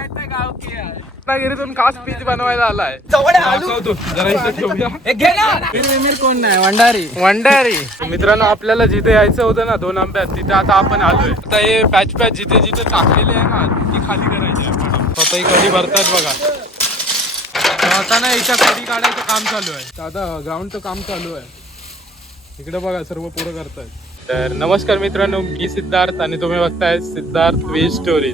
रत्नागिरीतून खास पीच बनवायला आलाय. कोण नाही वंडारी मित्रांनो, आपल्याला जिथे यायचं होतं ना 2 आंब्यात, तिथे आता आपण आलोय. आता हे पॅच जिथे जिथे टाकलेले आहे ना, ती खाली करायची आहे मॅडम. स्वतःही कढी भरतात बघा. आता ना याच्या कढी काढायचं काम चालू आहे. आता ग्राउंडचं काम चालू आहे. इकडे बघा सर्व पोरं करतायत. तर नमस्कार मित्रांनो, मी सिद्धार्थ आणि तुम्ही बघताय सिद्धार्थ व्हेज स्टोरी.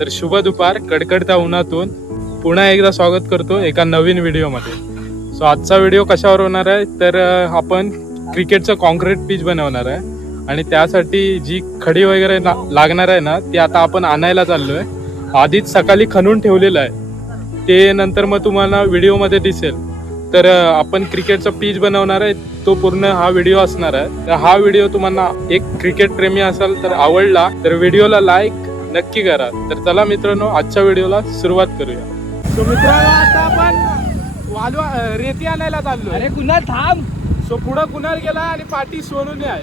तर शुभ दुपार. कडकडत्या उन्हातून पुन्हा एकदा स्वागत करतो एका नवीन व्हिडिओमध्ये. सो आजचा व्हिडिओ कशावर होणार आहे, तर आपण क्रिकेटचं कॉन्क्रीट पिच बनवणार आहे आणि त्यासाठी जी खडी वगैरे लागणार आहे ना, ती आता आपण आणायला चाललो आहे. आधीच सकाळी खणून ठेवलेलं आहे, ते नंतर मग तुम्हाला व्हिडिओमध्ये दिसेल. तर आपण क्रिकेटचं पिच बनवणार आहे, तो पूर्ण हा व्हिडिओ असणार आहे. तर हा व्हिडिओ तुम्हाला एक क्रिकेट प्रेमी असाल तर आवडला तर व्हिडिओला लाईक नक्की करा. तर चला मित्रांनो, आजच्या व्हिडिओला सुरुवात करूया. सो मित्रांनो, आता आपण रेती आणायला चाललो. अरे कुणाल थांब. सो पुढं कुणाल गेला आणि पाठी सोनूने आहे.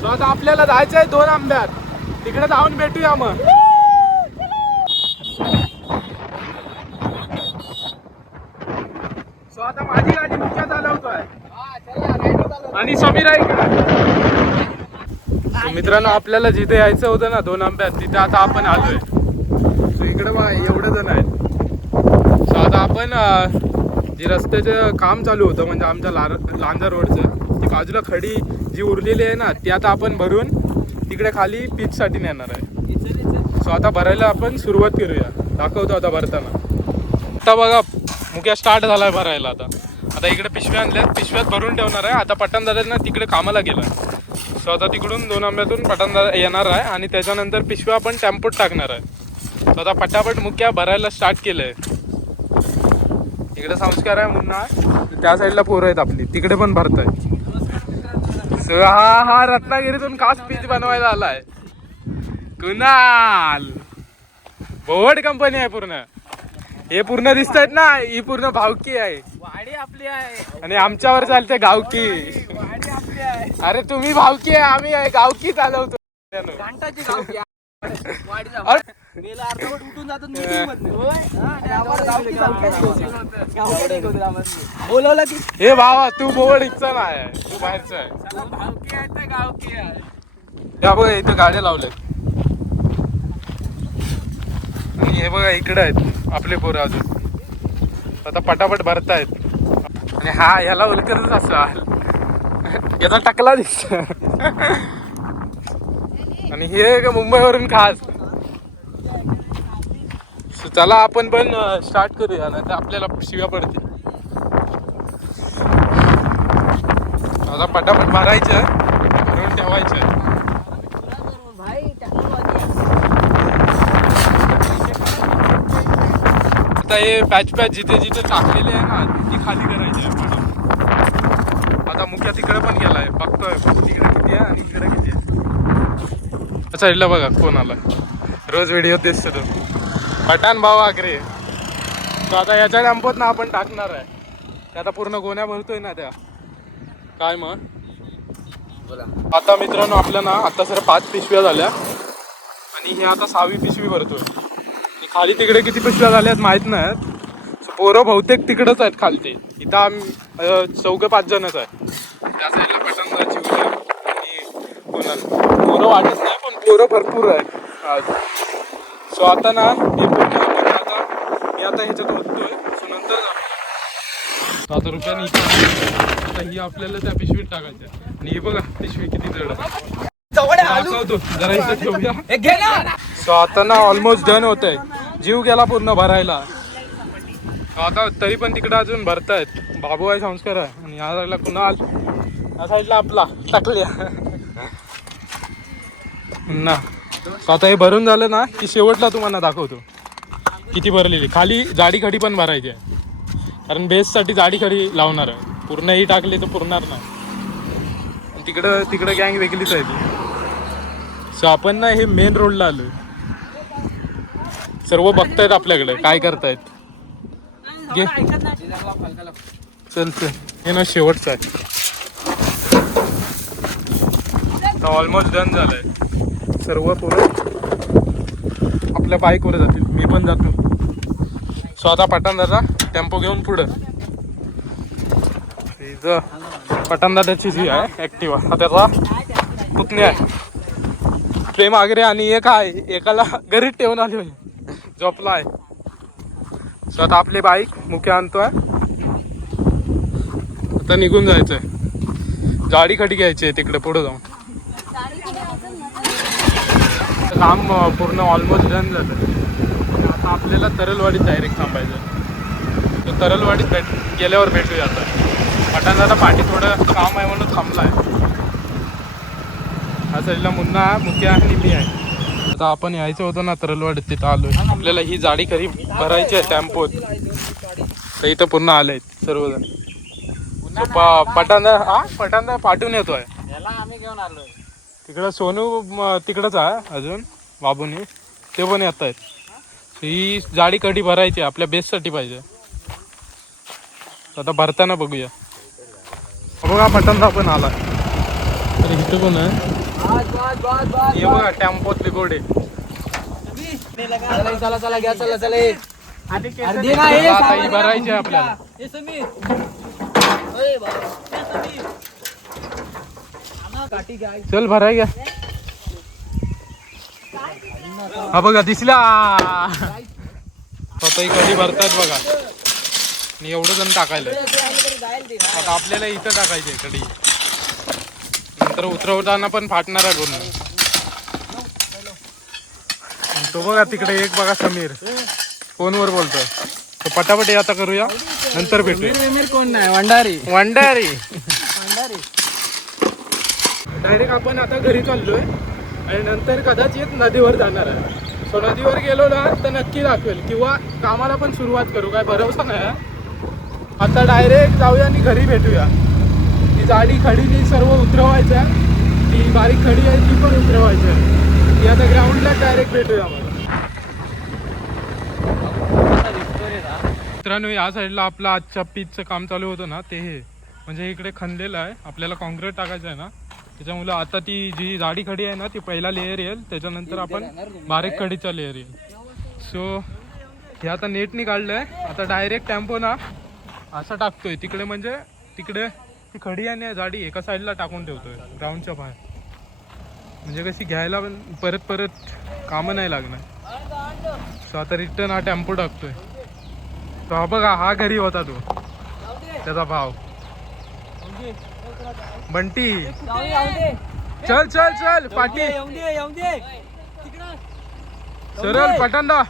सो आता आपल्याला जायचं आहे 2 आंब्यात. तिकडे जाऊन भेटूया मग. सो आता माझी गाडी मुख्य चालवतोय आणि समीर आहे इकडे. सो मित्रांनो, आपल्याला जिथे यायचं होतं ना 2 आंब्यात, तिथे आता आपण आलोय. सो इकडे बघा एवढे जण आहेत. सो आता आपण जे रस्त्याचं काम चालू होतं म्हणजे आमच्या लांजा रोडचं, ती बाजूला खडी जी उरलेली आहे ना, ती आता आपण भरून तिकडे खाली पिचसाठी नेणार आहे. सो आता भरायला आपण सुरुवात करूया. दाखवतो आता भरताना. आता बघा मुख्या स्टार्ट झालाय भरायला. आता इकडे पिशव्या आणल्यात, पिशव्यात भरून ठेवणार आहे. आता पठाण दादा ना तिकडे कामाला गेला. सो आता तिकडून 2 आंब्यातून पठाण दादा येणार आहे आणि त्याच्यानंतर पिशव्या आपण टेम्पोत टाकणार आहे. सो आता पटापट मुख्या भरायला स्टार्ट केलंय. इकडे संस्कार आहे मुन्ना, त्या साईडला पोरं आहेत आपली, तिकडे पण भरतायत. सो हा रत्नागिरीतून खास पीच बनवायला आलाय. कुणाल बोर्ड कंपनी आहे पूर्ण. हे पूर्ण दिसतायत ना, ही पूर्ण भावकी आहे. वाडी आपली आहे आणि आमच्यावर चालते गावकी. वाडी आपली आहे. अरे तुम्ही भावकी आहे, आम्ही गावकी चालवतो. घंटाची गावकी आहे. वाडी जा. अरे मेला अर्धवट उठून जातात मीटिंग मध्ये. बोलवलं की हे भावा, तू बोर्ड इच्छा नाही, तू बाहेरचा आहे. गावकी आहे तर गावकी आहे. या बघा इथे गाड्या लावल्यात आणि हे बघा इकडे आहेत आपले पोरं अजून. आता पटापट भरतायत. आणि हा ह्याला उलकरच असाल, याचा टकला दिसत. आणि हे मुंबईवरून खास. चला आपण पण स्टार्ट करूया ना, तर आपल्याला शिव्या पडतील. आता पटापट भरायचं, भरून ठेवायचं. आता हे पॅच जिथे जिथे टाकलेले आहे ना, ती खाली करायची आहे मॅडम. आता मुख्य तिकडे पण गेलाय, बघतोय तिकडे किती आहे आणि इकडे किती आहे. साईडला बघा कोण आला. रोज व्हिडिओ तेच तो पठाण भाऊ आग्रे. तो आता याच्या टेम्पोत ना आपण टाकणार आहे. ते आता पूर्ण गोण्या भरतोय ना त्या. काय मग आता मित्रांनो, आपल्या ना आता सर 5 पिशव्या झाल्या आणि हे आता 6वी पिशवी भरतोय. खाली तिकडे किती पिशव्या झाल्यात माहित नाहीत. पोरं बहुतेक तिकडच आहेत खालती. इथं आम्ही 4-5 जणच आहे. त्या साईडला पठाण चिवल्या आणि कोणाला पोरं वाटत नाही, पण पोरं भरपूर आहेत आज. सो आता ना हे मी आता ह्याच्यात होतोय. सो नंतर आता रुपयाने आता ही आपल्याला त्या पिशवीत टाकायचं आहे. आणि हे बघा पिशवी किती जड आहे. जरा इथं ठेवूया. सो आता ना ऑलमोस्ट डन होत आहे. जीव गेला पूर्ण भरायला. आता तरी पण तिकडे अजून भरतायत. बाबू आहे, संस्कार आहे आणि या साईडला कुणाल, या साईडला आपला टाकल्या ना. आता हे भरून झालं ना की शेवटला तुम्हाला दाखवतो किती भरलेली. खाली जाडी खडी पण भरायची आहे, कारण बेससाठी जाडी खडी लावणार आहे. पूर्ण ही टाकली तर पुरणार नाही. तिकडं गँग वेगळीच आहे ती. सो आपण ना हे मेन रोडला आलोय. सर्व बघतायत आपल्याकडे काय करतायत. घे चल हे ना शेवटचं आहे. ऑलमोस्ट डन झालंय सर्व. पूर्ण आपल्या बाईकवर जातील, मी पण जातो. सो आता पठाणदादा टेम्पो घेऊन पुढं. पठाणदादाची जी आहे ऍक्टिवा, हा त्याचा पुतणी आहे. प्रेम आगरे आणि एक आहे, एकाला घरीच ठेवून आली होती, झोपला आहे. सो आता आपली बाईक मुख्य आणतोय, आता निघून जायचंय. गाडी खडी घ्यायची आहे तिकडे पुढे जाऊन. काम पूर्ण ऑलमोस्ट डन झालं. आता आपल्याला तरलवाडीत डायरेक्ट थांबायचं. तर तरलवाडीत गेल्यावर भेटूया. आता पठाणदादा पाठी थोडं काम आहे म्हणून थांबला आहे. हा साईडला मुन्ना मुख्य आणि मी आहे. आता आपण यायचं होतं ना तरलवाडीत, तिथं आलोय. आपल्याला ही जाडी खरी भरायची आहे टेम्पोत. तर इथं पूर्ण आले सर्वजण. पठाणदादा पाठवून येतोय. आम्ही घेऊन आलोय तिकडं सोनू तिकडंच आहे अजून, बाबूनी ते पण येत आहेत. ही जाडी कधी भरायची आपल्या बेससाठी पाहिजे. आता भरताना बघूया. बघा पठाणदादा पण आला. अरे इथं पण आहे. हे बघा टेम्पोत गोडे. चला चला घ्या, चला चला. आता ही भरायची आहे आपल्याला. चल भराय घ्या. हा बघा दिसला. स्वतःही कधी भरतात बघा. आणि एवढं जण टाकायला. आता आपल्याला इथं टाकायचंय कधी. नंतर उतरवताना पण फाटणार आहे पूर्ण. तो बघा तिकडे एक बघा समीर फोनवर बोलतोय. तो पटापट आता करूया, नंतर भेटूया. कोण नाही, वंडारी वंडारी. डायरेक्ट आपण आता घरी चाललोय आणि नंतर कदाचित नदीवर जाणार आहे. सो नदीवर गेलो ना तर नक्की दाखवेल, किंवा कामाला पण सुरुवात करू, काय भरोसा नाही. आता डायरेक्ट जाऊया आणि घरी भेटूया. ती जाडी खडीनी सर्व उतरवायचं. ती बारीक खडी आहे ती पण उतरवायचं. ती आता ग्राउंडला डायरेक्ट भेटूया. मित्रांनो, या साईडला आपलं आजच्या पीचचं काम चालू होतं ना, ते हे म्हणजे इकडे खणलेलं आहे. आपल्याला कॉन्क्रीट टाकायचं आहे ना, त्याच्यामुळे आता ती जी जाडी खडी आहे ना ती पहिला लेअर येईल, त्याच्यानंतर आपण बारीक खडीचा लेअर येईल. सो हे आता नेटनी काढलंय. आता डायरेक्ट टेम्पो ना असा टाकतोय तिकडे, म्हणजे तिकडे ती खडी आणि जाडी एका साईडला टाकून ठेवतोय ग्राउंडच्या बाहेर, म्हणजे कशी घ्यायला पण परत कामं नाही लागणार. सो आता रिटर्न हा टेम्पो टाकतोय. तो हा बघा, हा घरी होता तो, त्याचा भाव बंटी. चल चल चल पाटी सरळ पठाणदा.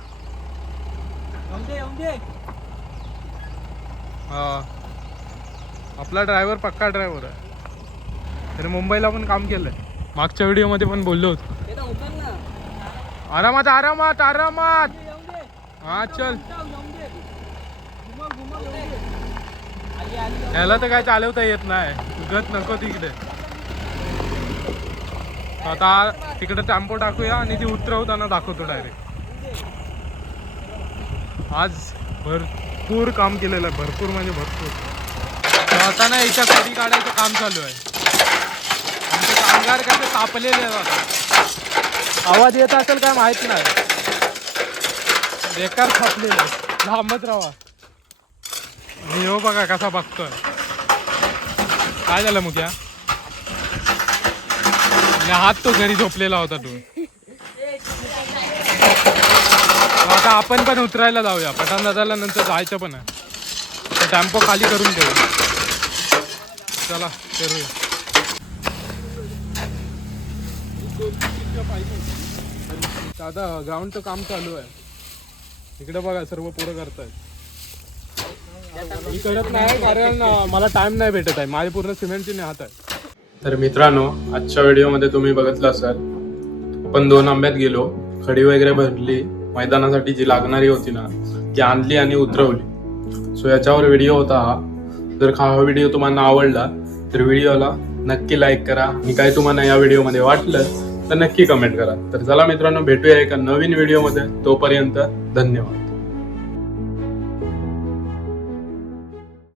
हा आपला ड्रायव्हर पक्का ड्रायव्हर आहे. तरी मुंबईला पण काम केलंय. मागच्या व्हिडिओ मध्ये पण बोललो होतो. आरामात आरामात आरामात. हा चल. याला तर काय चालवता येत नाही, उगत नको तिकडे. आता तिकडे टेम्पो टाकूया आणि ती उतरवताना दाखवतो डायरेक्ट. आज भरपूर काम केलेलं आहे, भरपूर म्हणजे भरपूर. आता ना याच्या कधी काढायचं काम चालू आहे. आमचे कामगार कसे तापलेले आहेत. आवाज येत असेल काय माहित नाही, बेकार थापलेलं. लांबच राहा. आणि हो बघा कसा बघतोय. काय झालं मुख्या? हात तो घरी झोपलेला होता तू. आता आपण पण उतरायला जाऊया. पठाणदादाला नंतर जायचं पण आहे. तर टेम्पो खाली करून ठेवू. चला करूया. दादा ग्राउंडचं काम चालू आहे. इकडे बघा सर्व पोरं करतायत. मी करत नाही कारण मला टाइम नाही भेटत आहे. माझे पूर्ण सिमेंटची हात आहे. तर मित्रांनो, आजच्या व्हिडिओमध्ये तुम्ही बघितलं असाल, आपण 2 आंब्यात गेलो, खडी वगैरे भरली, मैदानासाठी जी लागणारी होती ना ती आणली आणि उतरवली. सो याच्यावर व्हिडिओ होता हा. जर हा व्हिडिओ तुम्हाला आवडला तर व्हिडिओला नक्की लाईक करा. आणि काय तुम्हाला या व्हिडिओमध्ये वाटलं तर नक्की कमेंट करा. तर चला मित्रांनो, भेटूया एका नवीन व्हिडिओमध्ये. तोपर्यंत धन्यवाद.